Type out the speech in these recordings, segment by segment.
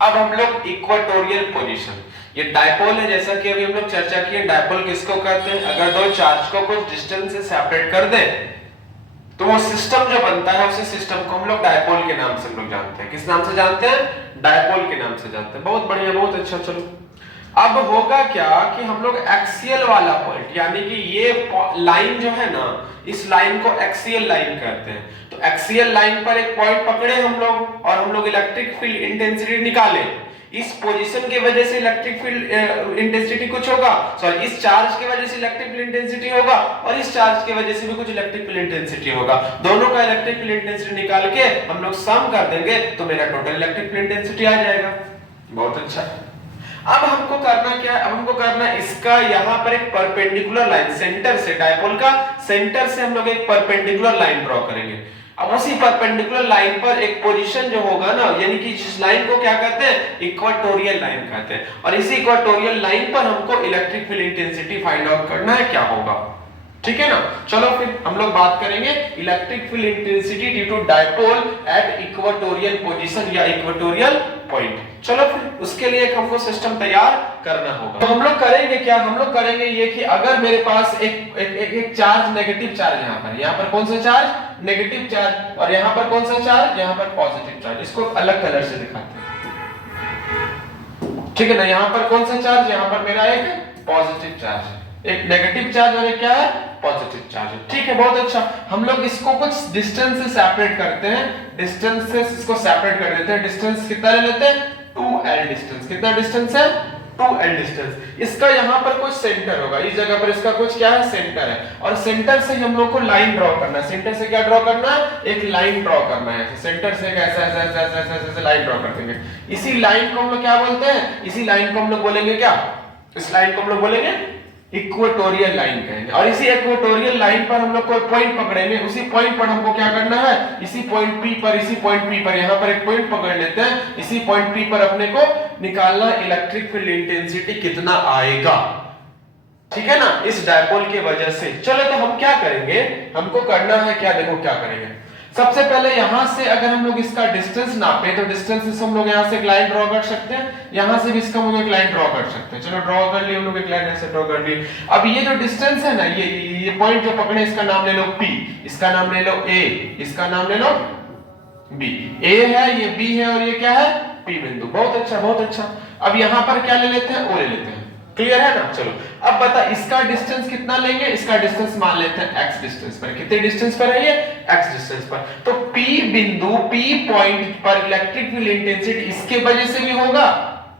अब हम लोग इक्वेटोरियल पोजीशन, ये डायपोल है, जैसा कि अभी हम लोग चर्चा किए डायपोल किसको कहते हैं, अगर दो चार्ज को कुछ डिस्टेंस से सेपरेट कर दे तो वो सिस्टम जो बनता है उसी सिस्टम को हम लोग डायपोल के नाम से हम लोग जानते हैं। किस नाम से जानते हैं? डायपोल के नाम से जानते हैं। बहुत बढ़िया, बहुत अच्छा। चलो अब होगा क्या कि हम लोग एक्सियल वाला पॉइंट, यानी कि ये लाइन जो है ना, इस लाइन को एक्सियल लाइन कहते हैं। तो एक्सियल लाइन पर एक पॉइंट पकड़े हम लोग और हम लोग इलेक्ट्रिक फील्ड इंटेंसिटी निकाले। इस पोजीशन की वजह से इलेक्ट्रिक फील्ड इंटेंसिटी कुछ होगा, सॉरी इस चार्ज की वजह से इलेक्ट्रिक फील्ड इंटेंसिटी होगा और इस चार्ज की वजह से भी कुछ इलेक्ट्रिक फील्ड इंटेंसिटी होगा। दोनों का इलेक्ट्रिक फील्ड इंटेंसिटी निकाल के हम लोग सम कर देंगे तो मेरा टोटल इलेक्ट्रिक फील्ड इंटेंसिटी आ जाएगा। बहुत अच्छा। अब हमको करना क्या है? अब हमको करना है इसका यहाँ पर एक परपेंडिकुलर लाइन, सेंटर से, डायपोल का सेंटर से हम लोग एक परपेंडिकुलर लाइन ड्रॉ करेंगे। अब उसी परपेंडिकुलर लाइन पर एक पोजीशन जो होगा ना, यानी कि जिस लाइन को क्या कहते हैं? इक्वेटोरियल लाइन कहते हैं। और इसी इक्वेटोरियल लाइन पर हमको electric field intensity find out करना है, क्या होगा। ठीक है ना। चलो फिर हम लोग बात करेंगे electric field intensity due to dipole at equatorial position या इक्वेटोरियल पॉइंट। चलो फिर उसके लिए हमको सिस्टम तैयार करना होगा। तो हम लोग करेंगे क्या? हम लोग करेंगे ये कि अगर मेरे पास एक चार्ज, नेगेटिव चार्ज यहाँ पर कौन सा चार्ज? नेगेटिव चार्ज, और यहाँ पर कौन सा चार्ज? यहाँ पर पॉजिटिव चार्ज। इसको अलग कलर से दिखाते हैं, ठीक है ना। यहाँ पर कौन सा चार्ज? यहाँ पर मेरा एक पॉजिटिव चार्ज है, एक नेगेटिव चार्ज और एक क्या है? पॉजिटिव चार्ज है। ठीक है, बहुत अच्छा। हम लोग इसको कुछ डिस्टेंस से सेपरेट करते हैं, डिस्टेंस से इसको सेपरेट कर देते हैं। डिस्टेंस कितना ले लेते हैं? 2l distance. कितना डिस्टेंस है? 2l distance. इसका यहाँ पर कुछ सेंटर होगा, इस जगह पर इसका कुछ क्या है? सेंटर है। और सेंटर से हम लोग को लाइन ड्रॉ करना है। सेंटर से क्या ड्रॉ करना है? एक लाइन ड्रॉ करना है। सेंटर से ऐसा ऐसा ऐसा ऐसा ऐसा लाइन ड्रॉ कर देंगे। इसी लाइन को हम लोग क्या बोलते हैं? इसी लाइन को हम लोग बोलेंगे क्या? इस लाइन को हम लोग बोलेंगे इक्वेटोरियल लाइन कहेंगे। और इसी इक्वेटोरियल लाइन पर हम लोग कोई पॉइंट पकड़ेंगे। उसी पॉइंट पर हमको क्या करना है? इसी पॉइंट P पर, इसी पॉइंट P पर, यहाँ पर एक पॉइंट पकड़ लेते हैं। इसी पॉइंट P पर अपने को निकालना इलेक्ट्रिक फील्ड इंटेंसिटी कितना आएगा, ठीक है ना, इस डायपोल की वजह से। चलो तो हम क्या करेंगे? हमको करना है क्या? देखो क्या करेंगे। सबसे पहले यहां से अगर हम लोग इसका डिस्टेंस नापे तो डिस्टेंस से हम लोग यहां से एक लाइन ड्रॉ कर सकते हैं, यहां से भी इसका हम लोग एक लाइन ड्रॉ कर सकते हैं। चलो ड्रॉ कर लिए हम लोग, एक लाइन ऐसे ड्रॉ कर ली। अब ये जो डिस्टेंस है ना, ये पॉइंट जो पकड़े, इसका नाम ले लो P, इसका नाम ले लो A, इसका नाम ले लो B। A है, ये B है और ये क्या है? P बिंदु। बहुत अच्छा, बहुत अच्छा। अब यहां पर क्या ले लेते हैं? O ले लेते हैं। क्लियर है ना। चलो अब बता इसका डिस्टेंस कितना लेंगे? इसका डिस्टेंस मान लेते हैं x डिस्टेंस पर। कितने डिस्टेंस पर है ये? x डिस्टेंस पर। तो P बिंदु, P पॉइंट पर इलेक्ट्रिक फील्ड इंटेंसिटी इसके वजह से भी होगा,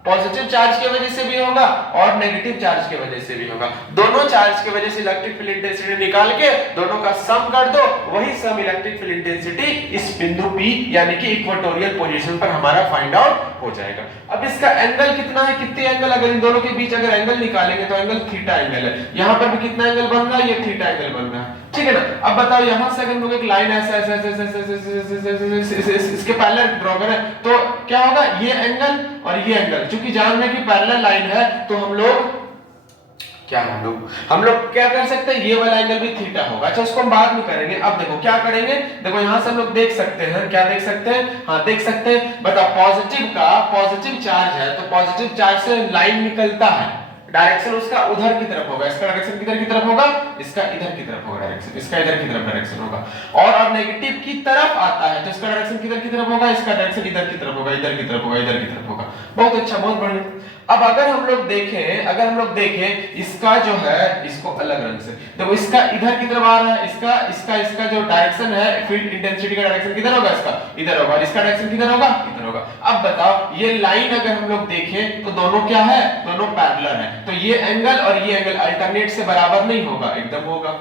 पॉजिटिव चार्ज की वजह से भी होगा और नेगेटिव चार्ज की वजह से भी होगा। दोनों चार्ज की वजह से इलेक्ट्रिक फील्ड इंटेंसिटी निकाल के दोनों का सम कर दो, वही सम इलेक्ट्रिक फील्ड इंटेंसिटी इस बिंदु P यानी कि इक्वेटोरियल पोजीशन पर हमारा फाइंड आउट हो जाएगा। अब इसका एंगल कितना है? कितने एंगल, अगर इन दोनों के बीच अगर एंगल निकालेंगे तो एंगल थीटा एंगल है। यहां पर भी कितना एंगल बन रहा है? ये थीटा एंगल बन रहा है, ठीक है ना। अब बताओ यहां से अगर हम लोग एक लाइन ऐसा ऐसा इसके पैरेलल ड्रॉ करें तो क्या होगा? ये एंगल और ये एंगल, क्योंकि जान रहे हैं कि पैरेलल लाइन है तो हम लोग क्या कर सकते हैं? ये वाला एंगल भी थीटा होगा। अच्छा उसको हम बाद में करेंगे। अब देखो क्या करेंगे, देखो यहां से हम लोग देख सकते हैं, क्या देख सकते हैं? हाँ देख सकते हैं। बताओ पॉजिटिव चार्ज है तो पॉजिटिव चार्ज से लाइन निकलता है, डायरेक्शन उसका उधर की तरफ होगा। इसका डायरेक्शन किधर की तरफ होगा? इसका इधर की तरफ होगा डायरेक्शन, इसका इधर की तरफ डायरेक्शन होगा। और नेगेटिव की तरफ आता है तो इसका डायरेक्शन किधर की तरफ होगा? इसका डायरेक्शन इधर की तरफ होगा, इधर की तरफ होगा, इधर की तरफ होगा। बहुत अच्छा, बहुत बढ़िया। अब अगर हम लोग देखें इसका जो है, इसको अलग रंग से देखो, इसका इधर की तरफ आ रहा है, इसका जो डायरेक्शन है फील्ड इंटेंसिटी का डायरेक्शन किधर होगा? इसका इधर होगा। और इसका डायरेक्शन किधर होगा? इधर होगा। अब बताओ ये लाइन अगर हम लोग देखें तो दोनों क्या है? दोनों पैरेलल है। तो ये एंगल और ये एंगल अल्टरनेट से बराबर नहीं होगा, एकदम होगा।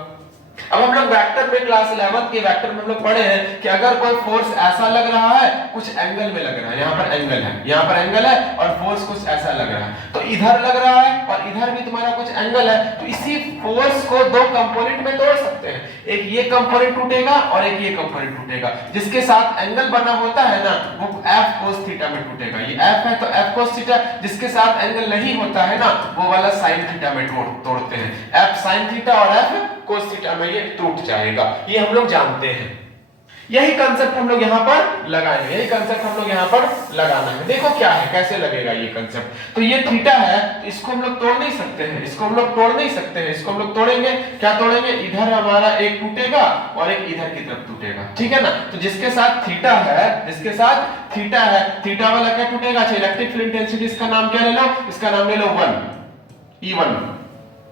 अब हम लोग वेक्टर में क्लास 11 के वेक्टर में हम लोग पढ़े हैं कि अगर कोई फोर्स ऐसा लग रहा है, कुछ एंगल में लग रहा है, यहाँ पर एंगल है, यहाँ पर एंगल है और फोर्स कुछ ऐसा लग रहा है, तो इधर लग रहा है और इधर भी तुम्हारा कुछ एंगल है, तो इसी फोर्स को दो कंपोनेंट में तोड़ सकते हैं। एक ये कंपोनेंट टूटेगा और एक ये कंपोनेंट टूटेगा। जिसके साथ एंगल बना होता है ना वो F cos थीटा में टूटेगा। ये F है तो F cos थीटा, जिसके साथ एंगल नहीं होता है ना वो वाला sin थीटा में तोड़ते हैं। F sin थीटा और F cos थीटा में ये टूट जाएगा। ये हम लोग जानते हैं। यही कंसेप्ट हम लोग यहाँ पर लगाएंगे, यही कंसेप्ट हम लोग यहाँ पर लगाना है। देखो क्या है, कैसे लगेगा ये कंसेप्ट। तो ये थीटा है, तो इसको हम लोग तोड़ नहीं सकते हैं, इसको हम लोग तोड़ नहीं सकते हैं, इसको हम लोग तोड़ेंगे, क्या तोड़ेंगे, इधर हमारा एक टूटेगा और एक इधर की तरफ टूटेगा, ठीक है ना। तो जिसके साथ थीटा है, जिसके साथ थीटा है, थीटा वाला क्या टूटेगा, अच्छा इलेक्ट्रिक फील्ड इंटेंसिटी, इसका नाम क्या ले लो, इसका नाम ले लो 1, E1,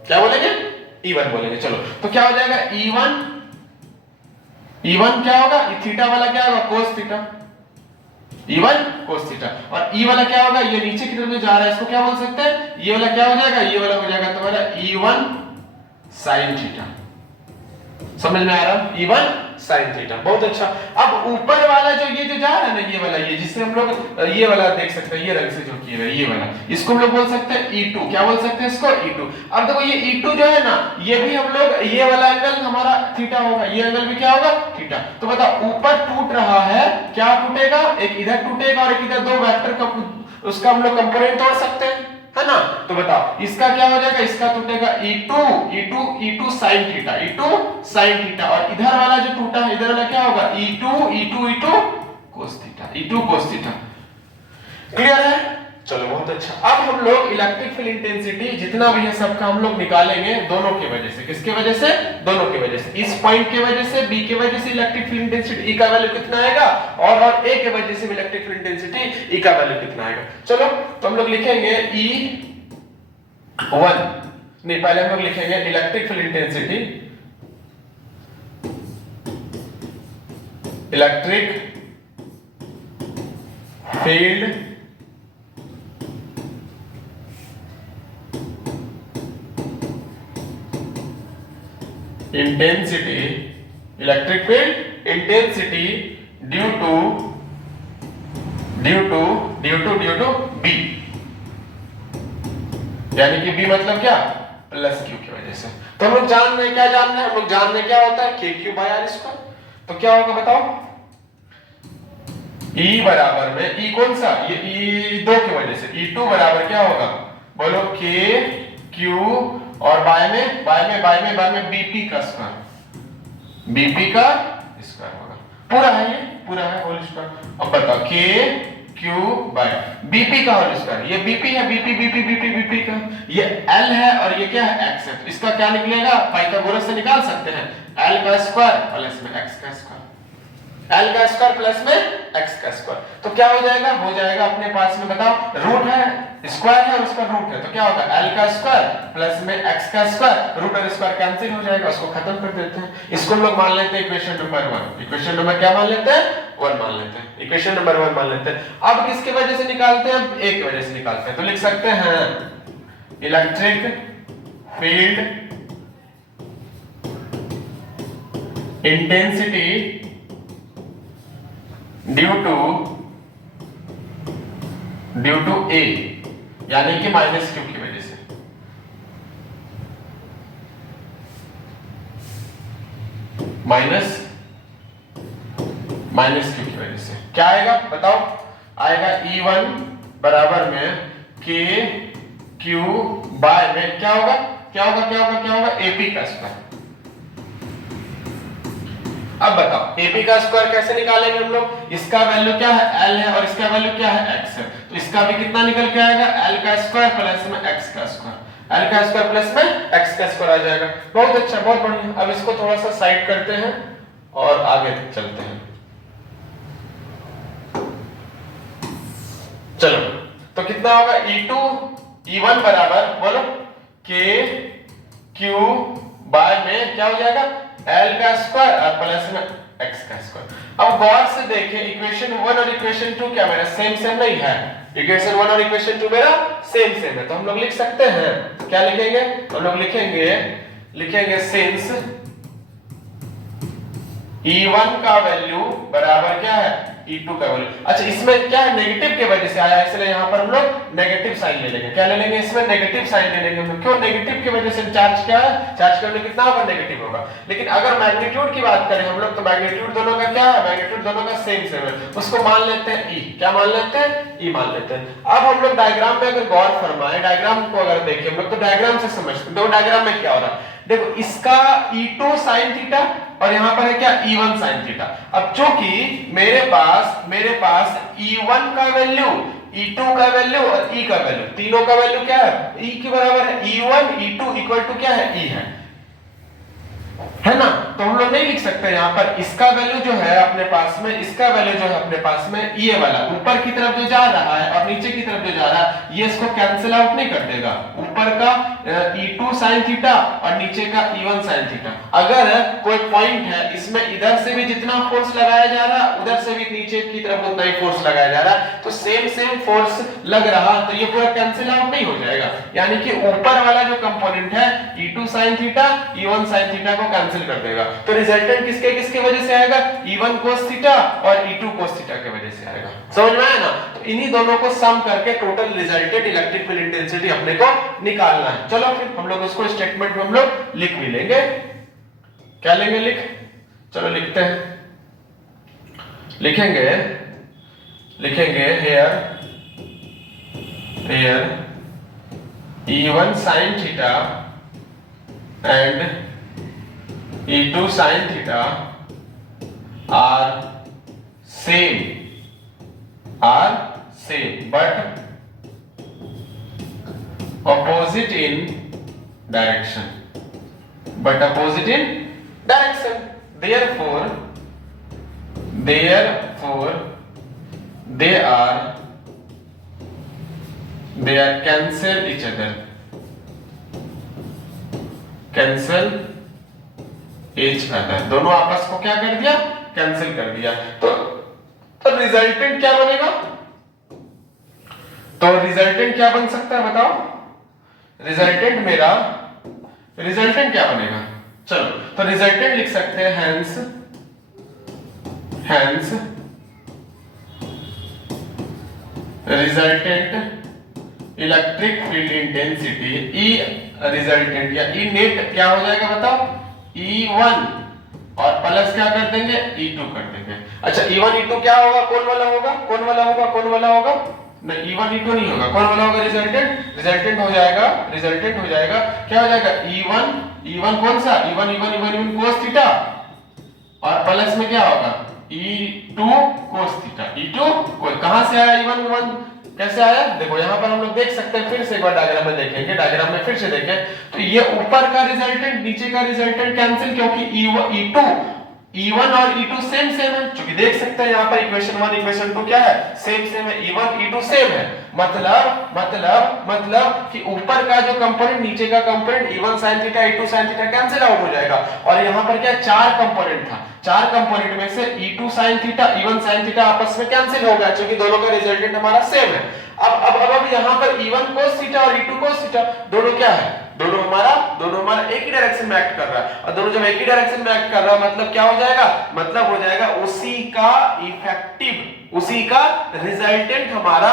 क्या बोलेंगे, E1 बोलेंगे। चलो तो क्या हो जाएगा, E1 क्या होगा, थीटा वाला क्या होगा, cos theta, E1 cos theta, और E वाला क्या होगा, ये नीचे की तरफ जो जा रहा है इसको क्या बोल सकते हैं, ये वाला क्या हो जाएगा, ये वाला हो जाएगा तुम्हारा E1 sin थीटा। समझ में आ रहा है, E1 sin थीटा, बहुत अच्छा। अब ऊपर वाला जो ये जो जा रहा है ना, ये वाला, ये जिससे हम लोग ये वाला देख सकते हैं, ये रंग से जो किया है ये वाला, इसको हम लोग बोल सकते हैं E2, क्या बोल सकते हैं इसको, E2। अब देखो ये E2 जो है ना, ये भी हम लोग, ये वाला एंगल हमारा थीटा होगा, ये एंगल भी क्या होगा, थीटा। तो बताओ ऊपर टूट रहा है, क्या टूटेगा, एक इधर टूटेगा और एक इधर, दो वेक्टर का उसका हम लोग कंपोनेंट तोड़ सकते हैं, है ना। तो बताओ इसका क्या हो जाएगा, इसका टूटेगा E2 sin theta, E2 sin theta, और इधर वाला जो टूटा है, इधर वाला क्या होगा, E2 cos theta, E2 cos theta. Clear है, चलो बहुत अच्छा। अब हम लोग इलेक्ट्रिक फील्ड इंटेंसिटी जितना भी है सबका हम लोग निकालेंगे दोनों की वजह से, किसके वजह से, दोनों की वजह से, इस पॉइंट की वजह से, बी की वजह से इलेक्ट्रिक फील्ड इंटेंसिटी E का वैल्यू कितना आएगा, और ए की वजह से इलेक्ट्रिक फील्ड इंटेंसिटी E का वैल्यू कितना आएगा। चलो तो हम लोग लिखेंगे E1, नहीं पहले हम लोग लिखेंगे electric field intensity, electric field intensity, electric field intensity due to B, यानी कि B मतलब क्या, प्लस Q की वजह से। तो हम लोग जान रहे हैं, क्या जान रहे हैं हम लोग, जान रहे हैं क्या होता है KQ/R²। तो क्या होगा बताओ, E बराबर में, E कौन सा, ये E2 की वजह से, E2 बराबर क्या होगा, बोलो KQ, और बाय में BP का स्क्वायर, BP का स्क्वायर होगा, पूरा है ये, पूरा है होल स्क्वायर। अब बताओ KQ बाय BP का होल स्क्वायर, ये BP है, BP का, ये L है और ये क्या है, X है। इसका क्या निकलेगा, पाइथागोरस से निकाल सकते हैं, L का स्क्वायर प्लस में X का स्क्वायर, L का स्क्वायर प्लस में X का स्क्वायर। तो क्या हो जाएगा, अपने पास में बताओ, रूट है, स्क्वायर है और उसका रूट है, तो क्या होगा, L का स्क्वायर प्लस में X का स्क्वायर, रूट और स्क्वायर कैंसिल हो जाएगा, उसको खत्म कर देते हैं। इसको हम लोग मान लेते हैं इक्वेशन नंबर 1, इक्वेशन नंबर क्या मान लेते हैं, 1 मान लेते हैं, इक्वेशन नंबर 1 मान लेते हैं। अब किसकी वजह से निकालते हैं, A की वजह से निकालते हैं। तो लिख सकते हैं electric field intensity due to A, यानी कि माइनस Q की वजह से, माइनस Q की वजह से क्या आएगा बताओ, आएगा E1 बराबर में KQ बाय में क्या होगा AP का स्क्वायर। अब बताओ AP का स्क्वायर कैसे निकालेंगे हम लोग, इसका वैल्यू क्या है, L है और इसका वैल्यू क्या है, X है। तो इसका भी कितना निकल के आएगा, L का स्क्वायर प्लस में X का स्क्वायर, L का स्क्वायर प्लस में X का स्क्वायर आ जाएगा। बहुत अच्छा, बहुत बढ़िया। अब इसको थोड़ा सा साइड करते हैं और आगे चलते हैं। चलो तो कितना होगा, E1 बराबर बोलो KQ बाय में क्या हो जाएगा, L का स्क्वायर और प्लस में X का स्क्वायर। अब गौर से देखें, इक्वेशन 1 और इक्वेशन 2 क्या मेरा सेम नहीं है, इक्वेशन 1 और इक्वेशन 2 मेरा सेम है। तो हम लोग लिख सकते हैं, क्या लिखेंगे, हम लोग लिखेंगे सिंस E1 का वैल्यू बराबर क्या है, E2 का वैल्यू। अच्छा इसमें क्या है, नेगेटिव के वजह से आया, इसलिए यहां पर हम लोग नेगेटिव साइन ले लेंगे। क्या ले लेंगे, इसमें नेगेटिव साइन ले लेंगे हम लोग। क्यों, नेगेटिव की वजह से चार्ज क्या है, चार्ज का वैल्यू कितना होगा, नेगेटिव होगा। लेकिन अगर मैग्नीट्यूड की बात करें हम लोग, तो मैग्नीट्यूड दोनों का क्या है, मैग्नीट्यूड दोनों का सेम है, उसको मान लेते हैं E। क्या मान लेते हैं, E मान लेते हैं। अब हम लोग डायग्राम में अगर गौर फरमाएं, डायग्राम को अगर देखें हम लोग, तो डायग्राम से समझते हैं। दो डायग्राम में क्या हो रहा है, देखो इसका E2 sin थीटा और यहां पर है क्या E1 sin थीटा। अब चूंकि मेरे पास E1 का वैल्यू, E2 का वैल्यू और E का वैल्यू, तीनों का वैल्यू क्या है, E के बराबर है। E1 E2 इक्वल टू क्या है, E है ना। तो हम लोग नहीं लिख सकते यहाँ पर इसका वैल्यू जो है अपने पास में, इसका वैल्यू जो है अपने पास में ये वाला ऊपर की तरफ जो जा रहा है और नीचे की तरफ जो जा रहा है, ये इसको कैंसिल आउट नहीं कर देगा। ऊपर का E2 sin थीटा और नीचे का E1 sin थीटा। अगर कोई पॉइंट है इसमें इधर से भी जितना फोर्स लगाया जा रहा है उधर से भी नीचे की तरफ उतना ही फोर्स लगाया जा रहा है, तो सेम फोर्स लग रहा, तो ये पूरा कैंसिल आउट नहीं हो जाएगा। यानी कि ऊपर वाला जो कंपोनेंट है E2 sin theta E1 sin theta को कैंसिल कर देगा। तो रिजल्टेंट किसके वजह से आएगा, E1 cos थीटा और E2 cos थीटा के वजह से आएगा। समझ में आया ना। तो इन्हीं दोनों को सम करके total resultant electric field intensity अपने को निकालना है। चलो फिर हम लोग उसको स्टेटमेंट में हम लोग लिख भी लेंगे। क्या लेंगे लिख, चलो लिखते हैं, लिखेंगे here E1 sin theta and E2 sin theta are same but opposite in direction, therefore they are cancel each other, दोनों आपस को क्या कर दिया, कैंसिल कर दिया। तो रिजल्टेंट क्या बनेगा, तो रिजल्टेंट क्या बन सकता है बताओ, रिजल्टेंट क्या बनेगा। चलो तो रिजल्टेंट लिख सकते हैं hence resultant electric field intensity E resultant या ई नेट क्या हो जाएगा बताओ, E1 और प्लस क्या कर देंगे, E2 कर देंगे। अच्छा E1 E2 क्या होगा, कौन वाला होगा, नहीं E1 E2 नहीं होगा, कौन वाला होगा, रिजल्टेंट हो जाएगा क्या हो जाएगा, E1 कौन सा, E1 cos थीटा और प्लस में क्या होगा E2 cos थीटा। E2 कहां से आया, E1 कैसे आया, देखो यहां पर हम लोग देख सकते हैं, फिर से एक बार डायग्राम में देखेंगे, डायग्राम में फिर से देखें तो ये ऊपर का रिजल्टेंट नीचे का रिजल्टेंट कैंसिल, क्योंकि E1 और E2 सेम है, क्योंकि देख सकते हैं यहाँ पर इक्वेशन 1 इक्वेशन 2 क्या है, सेम है, E1 E2 सेम है, मतलब कि ऊपर का जो कंपोनेंट नीचे का component E1 sin theta E2 sin theta cancel out हो जाएगा। और यहाँ पर क्या चार कंपोनेंट था, चार कंपोनेंट में से E2 sin theta E1 sin theta आपस में कैंसिल हो गया, क्योंकि दोनों का रिजल्टेंट हमारा सेम है। अब यहाँ पर E1 cos थीटा और E2 cos थीटा दोनों क्या है, दोनों हमारा एक ही डायरेक्शन में एक्ट कर रहा है, और दोनों जब एक ही डायरेक्शन में एक्ट कर रहा है मतलब क्या हो जाएगा, मतलब हो जाएगा उसी का रिजल्टेंट हमारा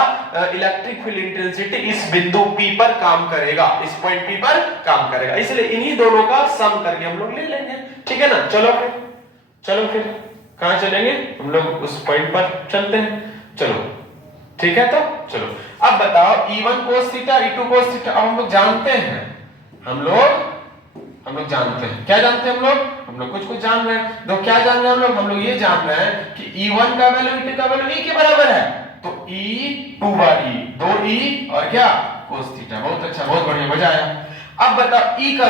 इलेक्ट्रिक फील्ड इंटेंसिटी इस बिंदु P पर काम करेगा, इस पॉइंट P पर काम करेगा, इसलिए इन्हीं दोनों का सम करके हम लोग ले लेंगे। ठीक है ना। चलो फिर कहां चलेंगे, हम लोग उस पॉइंट पर चलते हैं। चलो ठीक है, तो चलो अब बताओ E1 cos theta E2 cos theta. अब हम लोग जानते हैं क्या जानते हैं हम लोग कुछ जान रहे हैं। तो क्या जान रहे हैं हम लोग ये जान रहे हैं कि E1 का वैल्यू E2 का वैल्यू E के बराबर है, तो E2 बार E, दो E और क्या cos थीटा। बहुत अच्छा, बहुत बढ़िया, मजा आया। अब बताओ E का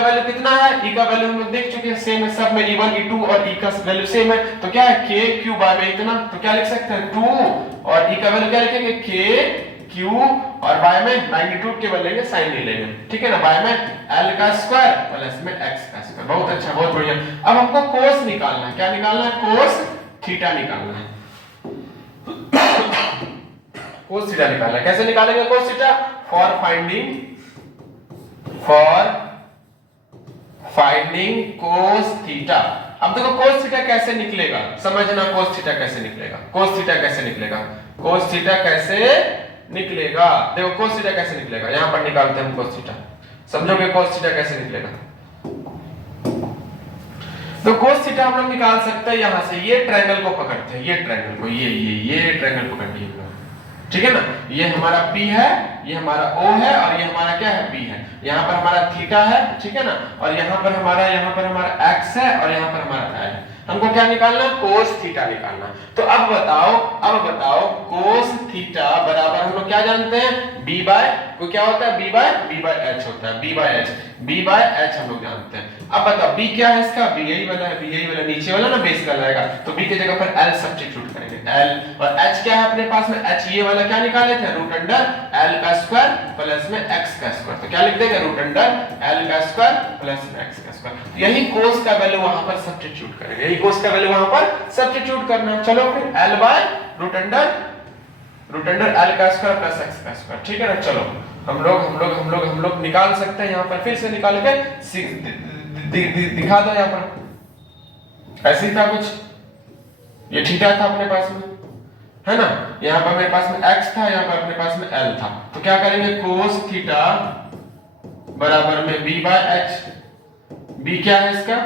वैल्यू कितना है, E का वैल्यू हम लोग देख चुके हैं, सेम है सब में, E1 E2 और E का वैल्यू सेम है, तो क्या है k q बाय में इतना, तो क्या लिख सकते हैं 2, और E का वैल्यू क्या लिखेंगे k q, और बाय में मैग्नीट्यूड केवल लेंगे, साइन नहीं लेंगे। ठीक है ना, बाय में l का स्क्वायर प्लस में x का स्क्वायर। बहुत अच्छा, बहुत बढ़िया। अब हमको cos निकालना है, क्या निकालना है, cos थीटा निकालना है। cos थीटा निकालना है, कैसे निकालेंगे cos theta, for finding cos theta. अब देखो cos थीटा कैसे निकलेगा, समझना cos थीटा कैसे निकलेगा, cos थीटा कैसे निकलेगा, देखो cos थीटा कैसे निकलेगा, यहां पर निकालते हैं हम cos थीटा, समझोगे cos थीटा कैसे निकलेगा। तो cos थीटा हम लोग निकाल सकते हैं यहां से, ये ट्रायंगल को पकड़ते हैं, ये ट्रायंगल को, ये ट्रायंगल पकड़ लिए हम लोग, ठीक है ना, ये हमारा P है, ये हमारा O है और ये हमारा क्या है P है। यहाँ पर हमारा थीटा है, ठीक है ना, और यहाँ पर हमारा X है और यहाँ पर हमारा L है। हमको क्या निकालना, कोस थीटा निकालना। तो अब बताओ कोस थीटा बराबर हम लोग क्या जानते हैं, b बाय, वो क्या होता है, b बाय h होता है, b बाय h हम लोग जानते हैं। अब बताओ b क्या है इसका, b यही वाला है, b यही वाला नीचे वाला ना बेस वाला आएगा, तो b की जगह पर l सब्स्टिट्यूट करेंगे, l, और h क्या है अपने पास में, h ये वाला क्या निकाले थे, रूट अंडर l का स्क्वायर प्लस में x का स्क्वायर। तो क्या लिख देंगे, रूट अंडर l का स्क्वायर प्लस में x का स्क्वायर। तो यही कोस का वैल्यू वहां पर सब्स्टिट्यूट करेंगे, यही कोस का वैल्यू वहां पर सब्स्टिट्यूट करना है। चलो फिर l by root under l का स्क्वायर प्लस x का स्क्वायर, ठीक है ना। चलो हम लोग निकाल सकते हैं, यहाँ पर फिर से निकाल के दिखा दो। यहाँ पर ऐसे ही था कुछ, ये थीटा था अपने पास में, है ना, यहाँ पर मेरे पास में x था, यहाँ पर अपने पास में l था। तो क्या करेंगे, कोस थीटा बराबर में b बाय h, b क्या है इसका,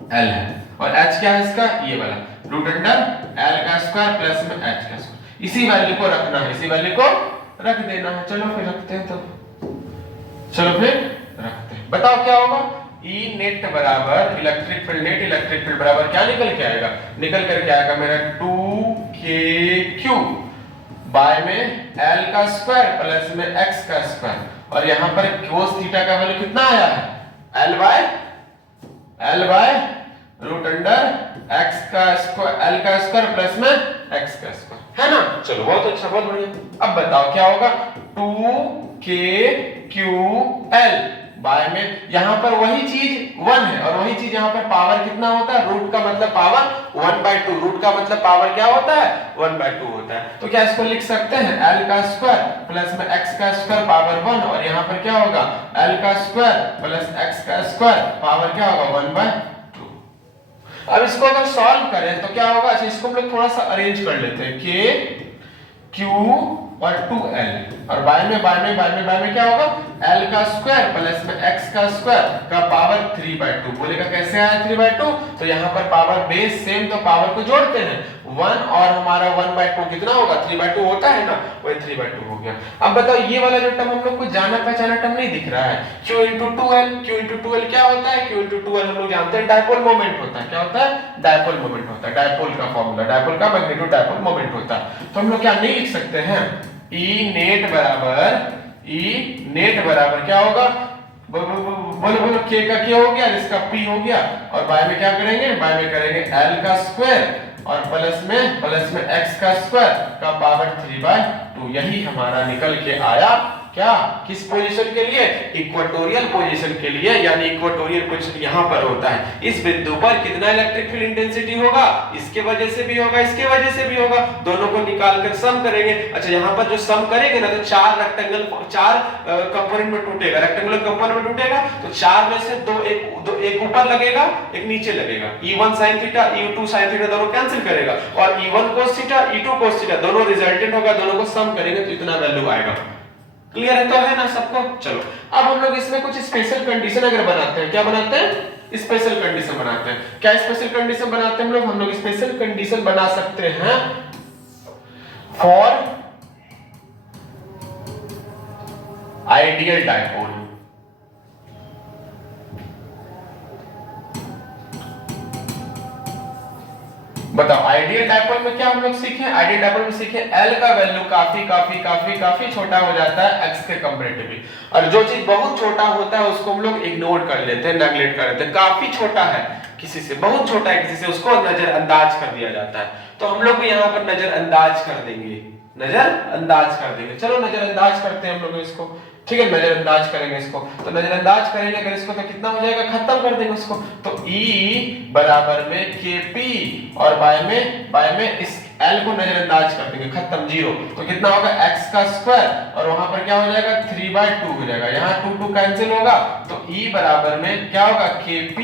l है, और h क्या है इसका, ये वाला रूट अंडर l का स्क्वायर प्लस में h का स्क्वायर। इसी वैल्यू को रखना है, इसी वैल्यू को रख देना है। चलो फिर रखते हैं, तो चलो फिर रखते हैं। बताओ क्या होगा, E नेट बराबर इलेक्ट्रिक फील्ड बराबर क्या निकल के आएगा, निकल करके आएगा मेरा 2kq बाय में l का स्क्वायर प्लस में x का स्क्वायर, और यहां पर cos थीटा का वैल्यू कितना आया है, l by root under x का स्क्वायर, l का स्क्वायर प्लस में x का स्क्वायर, है ना। चलो बहुत अच्छा, बहुत बढ़िया। अब बताओ क्या होगा, 2kql बाय में, यहां पर वही चीज 1 है और वही चीज यहां पर पावर कितना होता है, रूट का मतलब पावर 1/2, रूट का मतलब पावर क्या होता है, 1/2 होता है। तो क्या इसको लिख सकते हैं, l का स्क्वायर प्लस में x का स्क्वायर पावर 1, और यहां पर क्या होगा, l का स्क्वायर प्लस x का स्क्वायर पावर क्या होगा, 1/2। अब इसको अगर सॉल्व करें तो क्या होगा, अच्छा इसको हम लोग थोड़ा सा अरेंज कर लेते हैं, k q और 2l, और बाय में क्या होगा, l का स्क्वायर प्लस में x का स्क्वायर का पावर 3/2। बोलेगा कैसे आया 3/2, तो यहाँ पर पावर बेस सेम, तो पावर को जोड़ते हैं, 1 और हमारा 1/2 कितना होगा, 3/2 होता है ना, वही 3/2 हो गया। अब बताओ ये वाला जो टर्म हम लोग को जाना पहचाना टर्म नहीं दिख रहा है, q into 2l क्या होता है, q into 2l हम लोग जानते हैं डायपोल मोमेंट होता है। क्या होता है, डायपोल मोमेंट होता है, डायपोल का फॉर्मूला, डायपोल का मैग्नीट्यूड डायपोल मोमेंट होता है। तो हम लोग क्या नहीं लिख सकते हैं, E नेट बराबर क्या होगा, बोलो k का क्या हो गया, इसका p हो गया, और बाय में क्या करेंगे, बाय में करेंगे l का स्क्वायर और प्लस में x का स्क्वायर का पावर 3/2। यही हमारा निकल के आया क्या, किस पोजीशन के लिए, इक्वेटोरियल पोजीशन के लिए, यानी इक्वेटोरियल पोजीशन यहां पर होता है। इस बिंदु पर कितना इलेक्ट्रिक फील्ड इंटेंसिटी होगा, इसके वजह से भी होगा, इसके वजह से भी होगा, दोनों को निकाल कर सम करेंगे। अच्छा यहाँ पर जो सम करेंगे ना, तो चार रेक्टेंगल, चार कंपोनेंट में टूटेगा, रेक्टेंगुलर कंपोनेंट में टूटेगा, तो चार में से दो, एक ऊपर लगेगा, एक नीचे लगेगा, E1 sin theta E2 sin theta दोनों कैंसिल करेगा, और E1 cos theta E2 cos theta दोनों रिजल्टेंट होगा, दोनों को सम करेंगे तो इतना वैल्यू आएगा। क्लियर है, तो है ना सबको। चलो अब हम लोग इसमें कुछ स्पेशल कंडीशन अगर बनाते हैं, क्या बनाते हैं, स्पेशल कंडीशन बनाते हैं। क्या स्पेशल कंडीशन बनाते हैं हम लोग स्पेशल कंडीशन बना सकते हैं फॉर आइडियल डायपोल। बताओ आइडियल डायपोल में क्या हम लोग सीखे, आइडियल डायपोल में सीखे L का वैल्यू काफी छोटा हो जाता है x के कंपैरेटिवली, और जो चीज बहुत छोटा होता है उसको हम लोग इग्नोर कर लेते हैं, नेगलेक्ट कर लेते हैं। काफी छोटा है किसी से, बहुत छोटा है किसी से, उसको नजरअंदाज कर दिया जाता है। तो हम लोग भी यहाँ पर नजरअंदाज कर देंगे, नजरअंदाज कर देंगे। चलो नजरअंदाज करते हैं हम लोग इसको, ठीक है, नजरअंदाज करेंगे इसको। तो नजरअंदाज करेंगे अगर इसको तो कितना हो जाएगा, खत्म कर देंगे उसको। तो E बराबर में Kp और बाय में इस L को नजरअंदाज कर देंगे, खत्म, जीरो। तो कितना होगा x का स्क्वायर, और वहां पर क्या हो जाएगा 3/2 हो जाएगा, यहाँ 2 कैंसिल होगा, तो E बराबर में क्या होगा Kp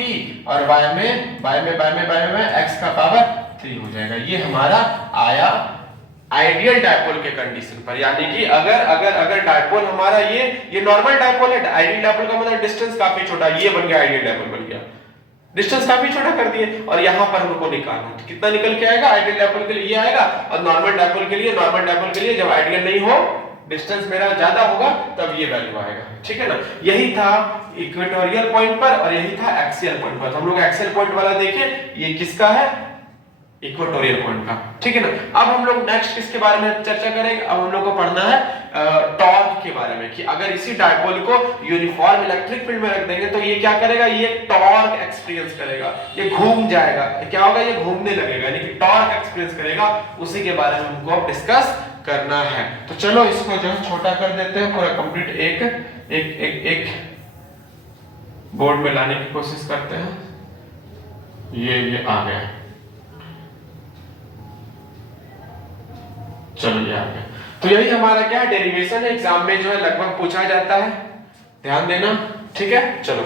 और बाय में x का पावर 3 हो जाएगा। ये हमारा आया आइडियल डायपोल के कंडीशन पर, यानी कि अगर डायपोल हमारा ये नॉर्मल डायपोल है, आइडियल डायपोल का मतलब डिस्टेंस काफी छोटा, ये बन गया आइडियल डायपोल बन गया। डिस्टेंस काफी छोटा कर दिए और यहाँ पर हमको निकालना है। कितना निकल के आएगा? आइडियल डायपोल के लिए ये आएगा और नॉर्मल डायपोल के लिए जब आइडियल नहीं हो, डिस्टेंस मेरा ज्यादा होगा, तब ये वैल्यू आएगा। ठीक है ना? यही था इक्वेटोरियल पॉइंट पर और यही था एक्सियल पॉइंट पर। तो हम लोग एक्सियल पॉइंट वाला देखें, ये किसका है? इक्वेटोरियल पॉइंट का। ठीक है ना? अब हम लोग नेक्स्ट किसके बारे में चर्चा करेंगे? अब हम लोग को पढ़ना है टॉर्क के बारे में, कि अगर इसी डायपोल को यूनिफॉर्म इलेक्ट्रिक फील्ड में रख देंगे तो ये क्या करेगा? ये टॉर्क एक्सपीरियंस करेगा, ये घूम जाएगा। क्या होगा? ये घूमने लगेगा, यानी कि टॉर्क एक्सपीरियंस करेगा। उसी के बारे में हमको अब डिस्कस करना है। तो चलो इसको जो है छोटा कर देते हैं, पूरा कंप्लीट एक बोर्ड में लाने की कोशिश करते हैं। ये आ गया, चलो ये आ गया। तो यही हमारा क्या डेरिवेशन है, एग्जाम में जो है लगभग पूछा जाता है, ध्यान देना। ठीक है, चलो।